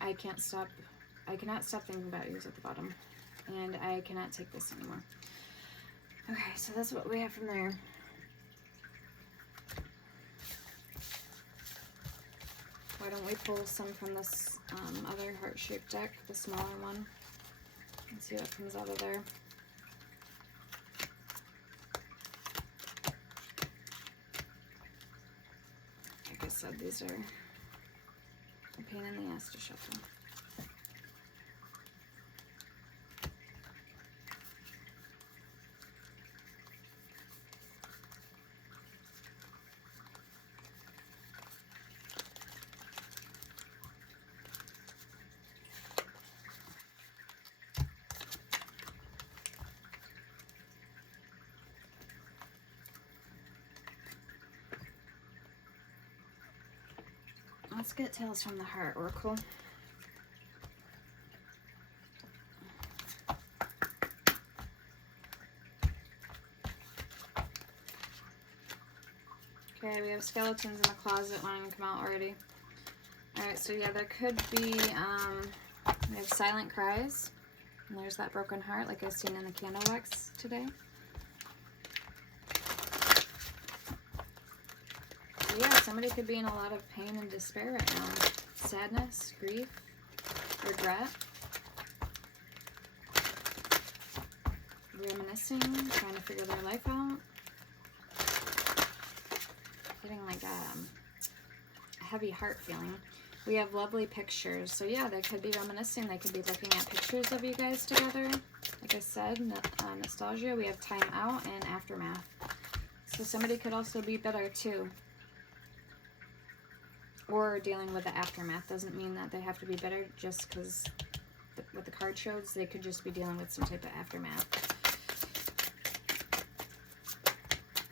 I cannot stop thinking about you is at the bottom. And I cannot take this anymore. Okay, so that's what we have from there. Why don't we pull some from this other heart-shaped deck, the smaller one, and see what comes out of there. Like I said, these are a pain in the ass to shuffle. Let's get Tales from the Heart, Oracle. Okay, we have skeletons in the closet wanting to come out already. Alright, so yeah, there could be, we have silent cries. And there's that broken heart, like I've seen in the candle wax today. Yeah, somebody could be in a lot of pain and despair right now. Sadness, grief, regret, reminiscing, trying to figure their life out. Getting like a heavy heart feeling. We have lovely pictures. So yeah, they could be reminiscing. They could be looking at pictures of you guys together. Like I said, nostalgia. We have time out and aftermath. So somebody could also be bitter too. Or dealing with the aftermath. Doesn't mean that they have to be bitter just because what the card shows. They could just be dealing with some type of aftermath.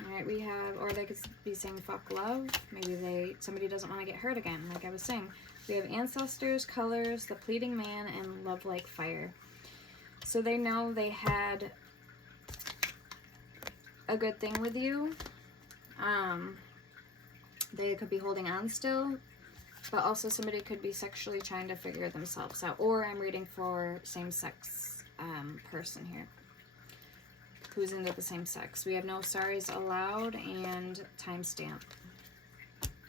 Alright, we have, or they could be saying fuck love. Maybe somebody doesn't want to get hurt again, like I was saying. We have ancestors, colors, the pleading man, and love like fire. So they know they had a good thing with you. They could be holding on still, but also somebody could be sexually trying to figure themselves out. Or I'm reading for same-sex person here who's into the same sex. We have no sorries allowed and timestamp.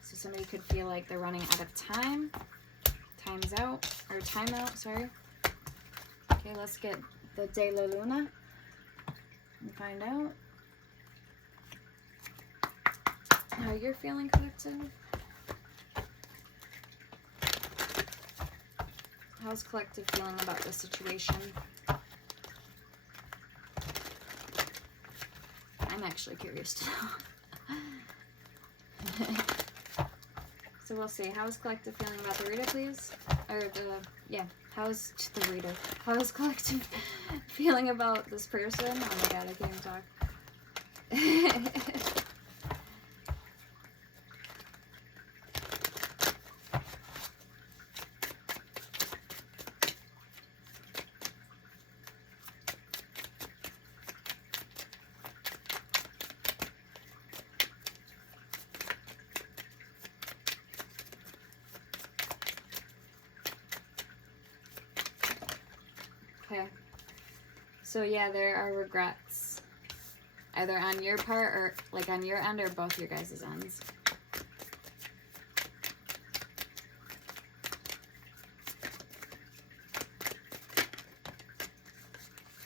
So somebody could feel like they're running out of time. Time's out, or time out, sorry. Okay, let's get the De La Luna and find out how you're feeling, collective. How's collective feeling about the situation? I'm actually curious to know. So we'll see. How is collective feeling about the reader, please? Or how's the reader? How is collective feeling about this person? Oh my god, I can't even talk. Okay, so yeah, there are regrets, either on your part or like on your end or both your guys' ends.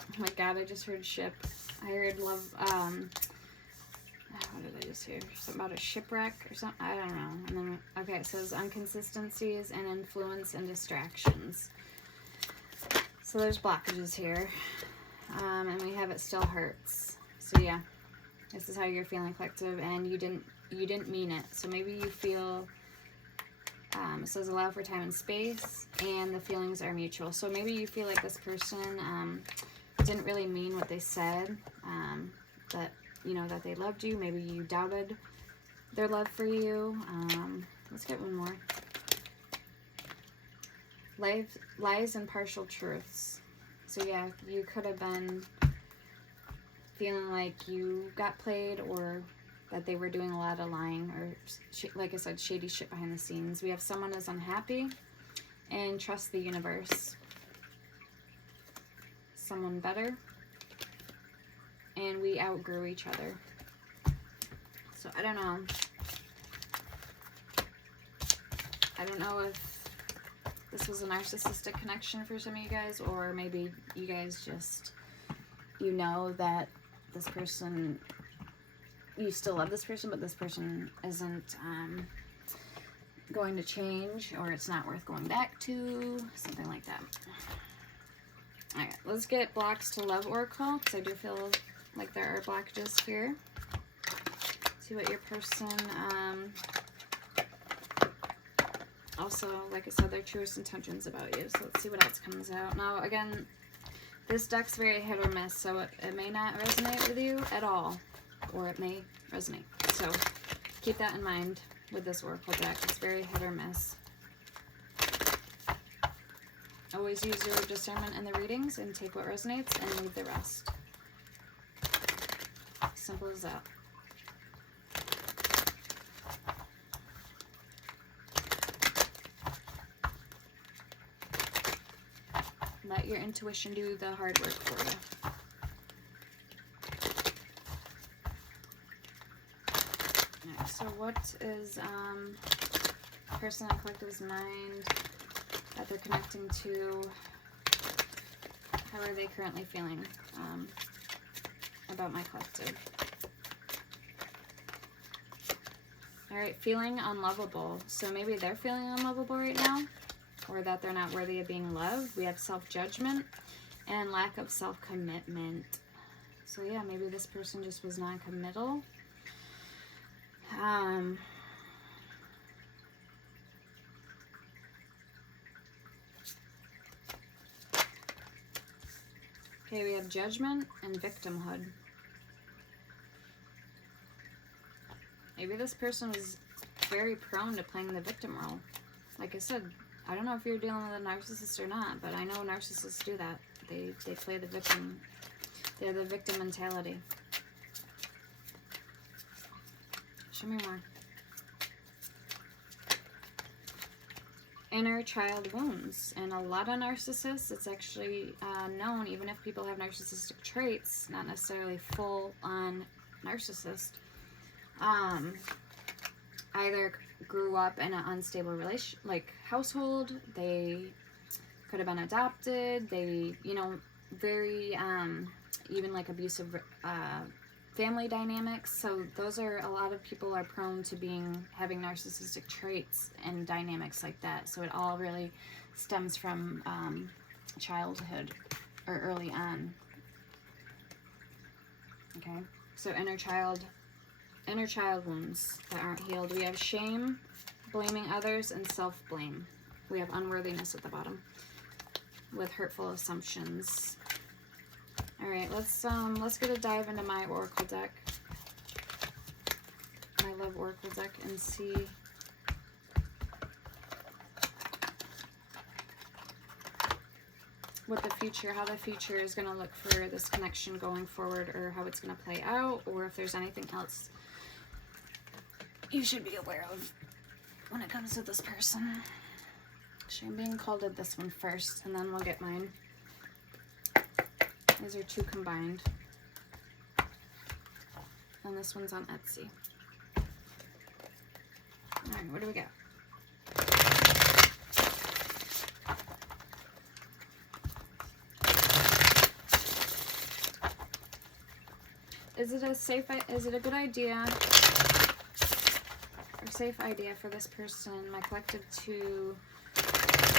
Oh my god, I just heard ship. I heard love, what did I just hear? Something about a shipwreck or something? I don't know. And then, okay, it says inconsistencies and influence and distractions. So there's blockages here, and we have it still hurts. So yeah, this is how you're feeling, collective, and you didn't mean it. So maybe you feel, it says allow for time and space, and the feelings are mutual. So maybe you feel like this person didn't really mean what they said, that, you know, that they loved you. Maybe you doubted their love for you. Let's get one more. Lies and partial truths. So yeah, you could have been feeling like you got played, or that they were doing a lot of lying, or like I said, shady shit behind the scenes. We have someone is unhappy and trust the universe. Someone better, and we outgrew each other. So I don't know. I don't know if this was a narcissistic connection for some of you guys, or maybe you guys just, you know that this person, you still love this person, but this person isn't going to change, or it's not worth going back to, something like that. Alright, let's get blocks to love oracle, because I do feel like there are blockages here. See what your person, also, like I said, their truest intentions about you. So let's see what else comes out. Now, again, this deck's very hit or miss, so it may not resonate with you at all, or it may resonate. So keep that in mind with this oracle deck. It's very hit or miss. Always use your discernment in the readings and take what resonates and leave the rest. Simple as that. Let your intuition do the hard work for you. Alright, so what is person and collective's mind that they're connecting to? How are they currently feeling about my collective? Alright, feeling unlovable. So maybe they're feeling unlovable right now, or that they're not worthy of being loved. We have self-judgment and lack of self-commitment. So yeah, maybe this person just was non-committal. Okay, we have judgment and victimhood. Maybe this person was very prone to playing the victim role. Like I said, I don't know if you're dealing with a narcissist or not, but I know narcissists do that. They play the victim. They have the victim mentality. Show me more. inner child wounds. And a lot of narcissists, it's actually known, even if people have narcissistic traits, not necessarily full-on narcissist, either grew up in an unstable household, they could have been adopted, they, you know, very, even like abusive family dynamics. So those are, a lot of people are prone to having narcissistic traits and dynamics like that. So it all really stems from childhood or early on. Okay, so inner child wounds that aren't healed. We have shame, blaming others, and self-blame. We have unworthiness at the bottom with hurtful assumptions. All right, let's get a dive into my Oracle deck, my Love Oracle deck, and see what the future, how the future is going to look for this connection going forward, or how it's going to play out, or if there's anything else you should be aware of when it comes to this person. Actually, I'm being called at this one first, and then we'll get mine. These are two combined. And this one's on Etsy. Alright, what do we got? Is it a good idea, or safe idea for this person, my collective, to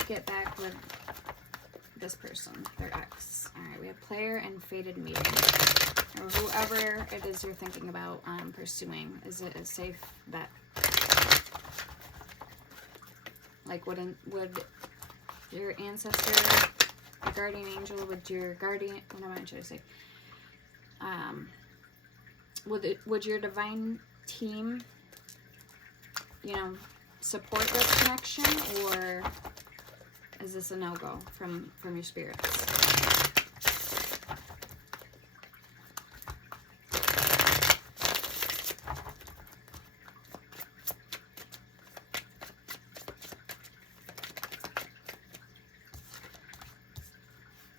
get back with this person, their ex? Alright, we have player and fated meeting. Or whoever it is you're thinking about pursuing. Is it a safe bet? Like, would your ancestor, your guardian angel, would your guardian, what am I trying to say? Would your divine team, you know, support this connection, or is this a no-go from your spirits?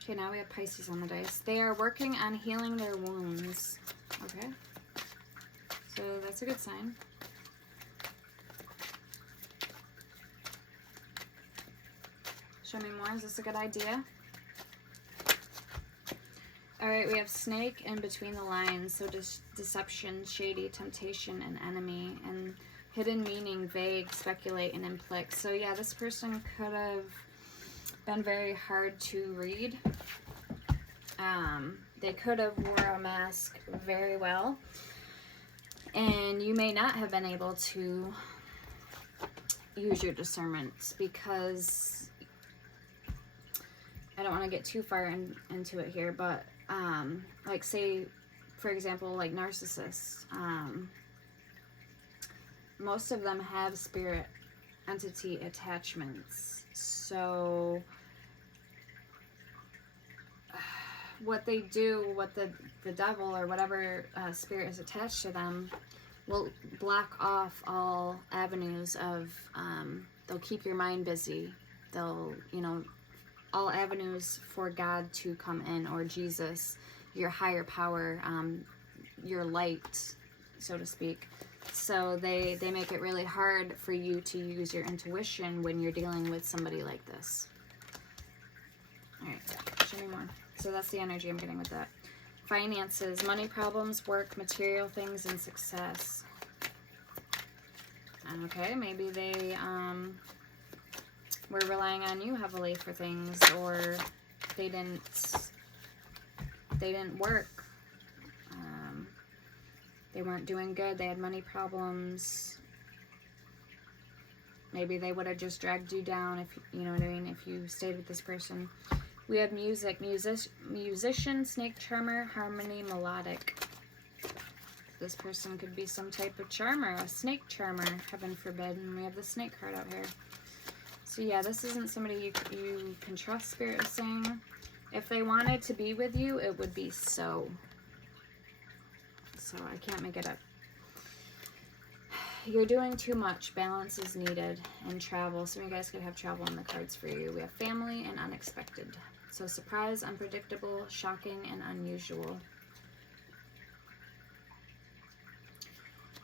Okay, now we have Pisces on the dice. They are working on healing their wounds. Okay. So that's a good sign. Show me more. Is this a good idea? Alright, we have snake and between the lines. So deception, shady, temptation, and enemy. And hidden meaning, vague, speculate, and implicit. So yeah, this person could have been very hard to read. They could have wore a mask very well. And you may not have been able to use your discernment, because I don't want to get too far into it here, but like, say, for example, like narcissists, most of them have spirit entity attachments. So what they do, what the devil or whatever spirit is attached to them, will block off all avenues of, they'll keep your mind busy. They'll, you know, all avenues for God to come in, or Jesus, your higher power, your light, so to speak. So they make it really hard for you to use your intuition when you're dealing with somebody like this. Alright, show me more. So that's the energy I'm getting with that. Finances, money problems, work, material things, and success. Okay, maybe they were relying on you heavily for things, or they didn't work. They weren't doing good. They had money problems. Maybe they would have just dragged you down, if you know what I mean, if you stayed with this person. We have music, musician, snake charmer, harmony, melodic. This person could be some type of charmer, a snake charmer, heaven forbid. And we have the snake card out here. So yeah, this isn't somebody you can trust, Spirit is saying. If they wanted to be with you, it would be so. So I can't make it up. You're doing too much. Balance is needed. And travel. Some of you guys could have travel in the cards for you. We have family and unexpected. So surprise, unpredictable, shocking, and unusual.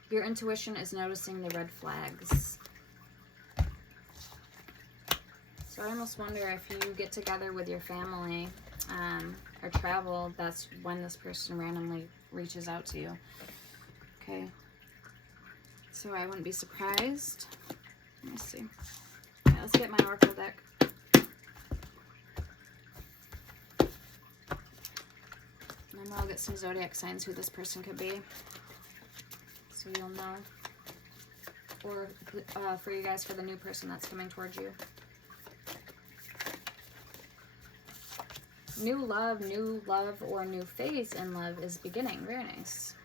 Your intuition is noticing the red flags. So I almost wonder if you get together with your family or travel, that's when this person randomly reaches out to you. Okay. So I wouldn't be surprised. Let me see. Okay, let's get my Oracle deck. And then I'll get some zodiac signs who this person could be. So you'll know. Or for you guys, for the new person that's coming towards you. New love, or new phase in love is beginning. Very nice.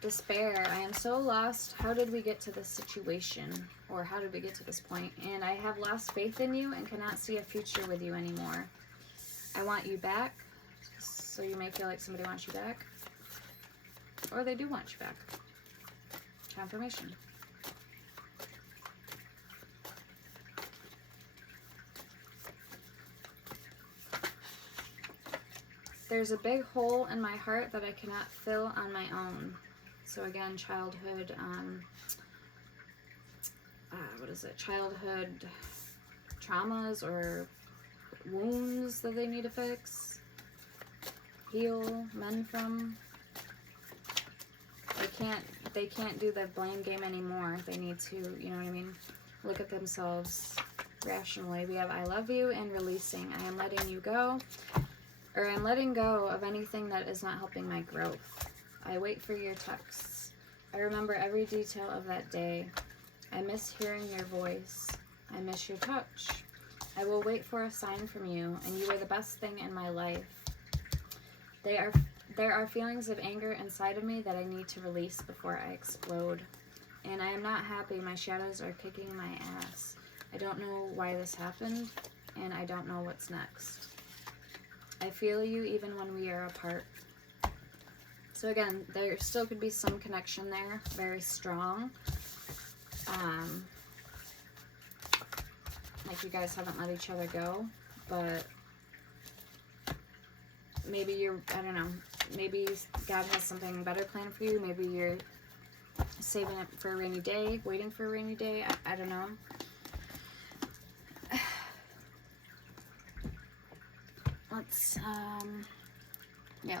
Despair. I am so lost. How did we get to this situation? Or how did we get to this point? And I have lost faith in you and cannot see a future with you anymore. I want you back. So you may feel like somebody wants you back. Or they do want you back. Confirmation. There's a big hole in my heart that I cannot fill on my own. So again, childhood, what is it? Childhood traumas or wounds that they need to fix, heal, mend from. They can't do the blame game anymore. They need to, you know what I mean? Look at themselves rationally. We have I love you and releasing. I am letting you go. Or I'm letting go of anything that is not helping my growth. I wait for your texts. I remember every detail of that day. I miss hearing your voice. I miss your touch. I will wait for a sign from you, and you are the best thing in my life. There are feelings of anger inside of me that I need to release before I explode. And I am not happy. My shadows are kicking my ass. I don't know why this happened, and I don't know what's next. I feel you even when we are apart. So again, there still could be some connection there, very strong. Like you guys haven't let each other go, but maybe you're, I don't know, maybe God has something better planned for you. Maybe you're saving it for a rainy day, waiting for a rainy day. I don't know.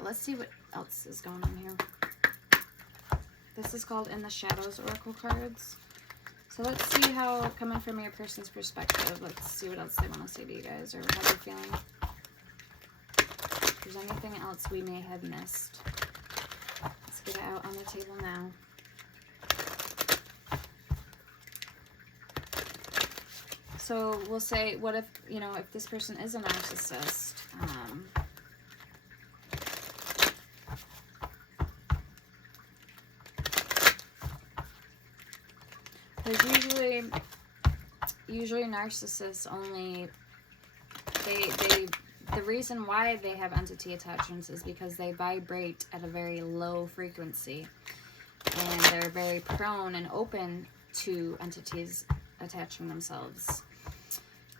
Let's see what else is going on here. This is called In the Shadows Oracle cards. So let's see how, coming from your person's perspective, let's see what else they want to say to you guys, or how they're feeling. If there's anything else we may have missed. Let's get it out on the table now. So we'll say, what if, you know, if this person is a narcissist, there's usually narcissists only, the reason why they have entity attachments is because they vibrate at a very low frequency, and they're very prone and open to entities attaching themselves.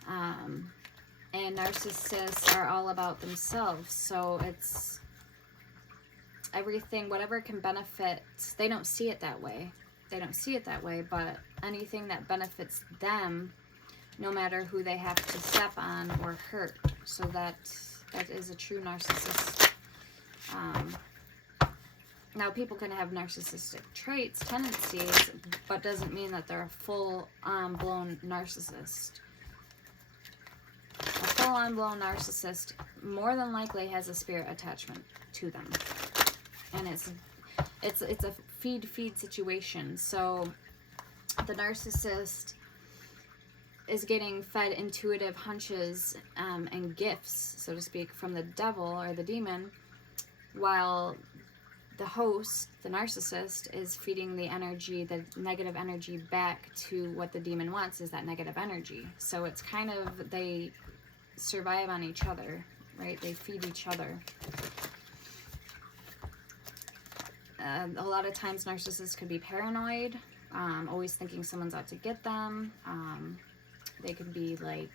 And narcissists are all about themselves, so it's everything, whatever can benefit, they don't see it that way. They don't see it that way, but anything that benefits them, no matter who they have to step on or hurt. So that is a true narcissist. Now, people can have narcissistic traits, tendencies, but doesn't mean that they're a full-blown narcissist. A full-on-blown narcissist more than likely has a spirit attachment to them. And it's a feed situation. So the narcissist is getting fed intuitive hunches and gifts, so to speak, from the devil or the demon, while the host, the narcissist, is feeding the energy, the negative energy, back to what the demon wants, is that negative energy. So it's kind of, they survive on each other, right? They feed each other. A lot of times narcissists could be paranoid, always thinking someone's out to get them. They could be like,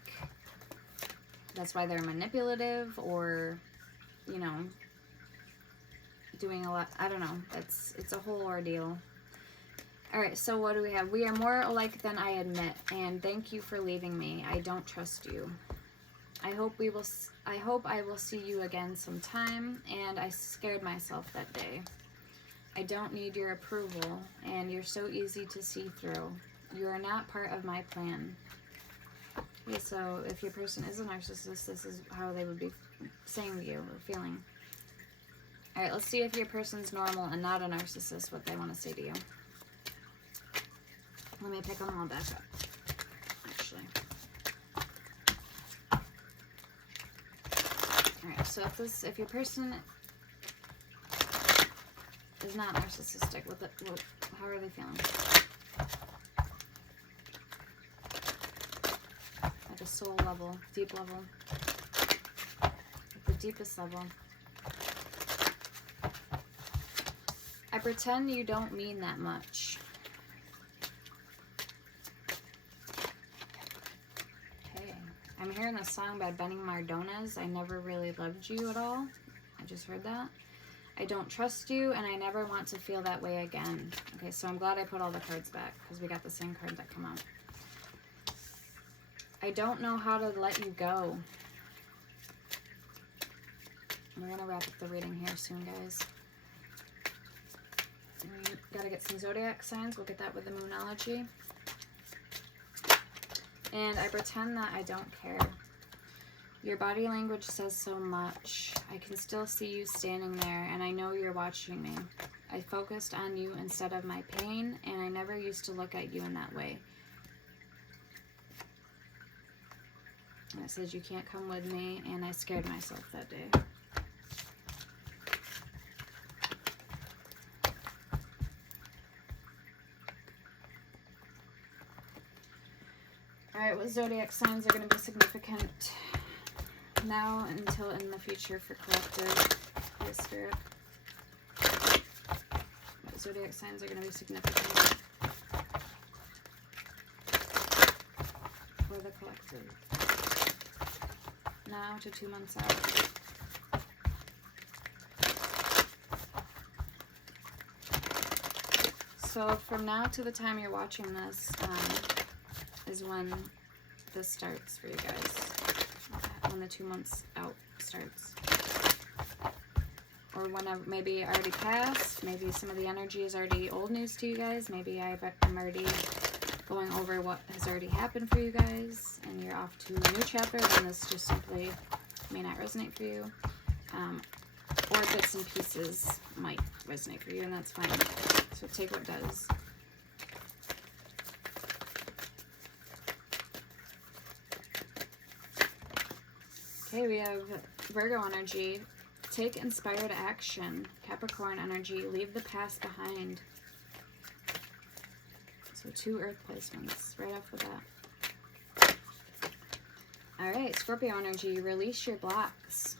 that's why they're manipulative, or, you know, doing a lot. I don't know. It's a whole ordeal. All right, so what do we have? We are more alike than I admit, and thank you for leaving me. I don't trust you. I hope I will see you again sometime, and I scared myself that day. I don't need your approval, and you're so easy to see through. You are not part of my plan. Okay, so if your person is a narcissist, this is how they would be saying to you or feeling. All right, let's see if your person's normal and not a narcissist, what they want to say to you. Let me pick them all back up, actually. Alright, so if your person is not narcissistic, how are they feeling? At a soul level, deep level. At the deepest level. I pretend you don't mean that much. I'm hearing a song by Benny Mardones. I never really loved you at all. I just heard that. I don't trust you, and I never want to feel that way again. Okay, so I'm glad I put all the cards back, because we got the same cards that come out. I don't know how to let you go. We're going to wrap up the reading here soon, guys. We got to get some zodiac signs. We'll get that with the Moonology. And I pretend that I don't care. Your body language says so much. I can still see you standing there, and I know you're watching me. I focused on you instead of my pain, and I never used to look at you in that way. And it says you can't come with me, and I scared myself that day. Alright, what zodiac signs are going to be significant now until in the future for collective? Yes, Spirit. What zodiac signs are going to be significant for the collective? Now to 2 months out. So from now to the time you're watching this, is when this starts for you guys, when the 2 months out starts, or whenever, maybe already passed, maybe some of the energy is already old news to you guys, maybe I'm already going over what has already happened for you guys, and you're off to a new chapter, then this just simply may not resonate for you, or bits and pieces might resonate for you, and that's fine, so take what does. Okay, we have Virgo energy. Take inspired action. Capricorn energy. Leave the past behind. So 2 earth placements right off the bat. Alright, Scorpio energy. Release your blocks.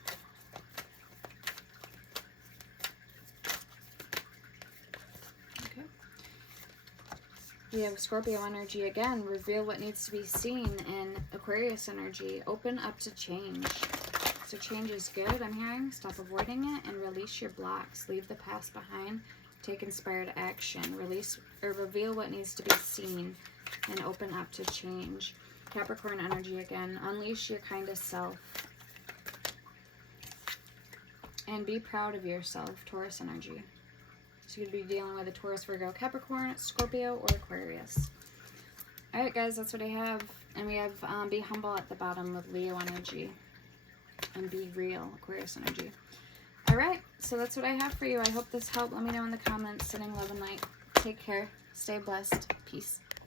Okay. We have Scorpio energy again. Reveal what needs to be seen. And Aquarius energy. Open up to change. So change is good, I'm hearing. Stop avoiding it and release your blocks. Leave the past behind. Take inspired action. Release or reveal what needs to be seen and open up to change. Capricorn energy again. Unleash your kindest self. And be proud of yourself. Taurus energy. So you could be dealing with a Taurus, Virgo, Capricorn, Scorpio, or Aquarius. Alright guys, that's what I have. And we have be humble at the bottom with Leo energy. And be real, Aquarius energy. Alright, so that's what I have for you. I hope this helped. Let me know in the comments. Sending love and light. Take care. Stay blessed. Peace.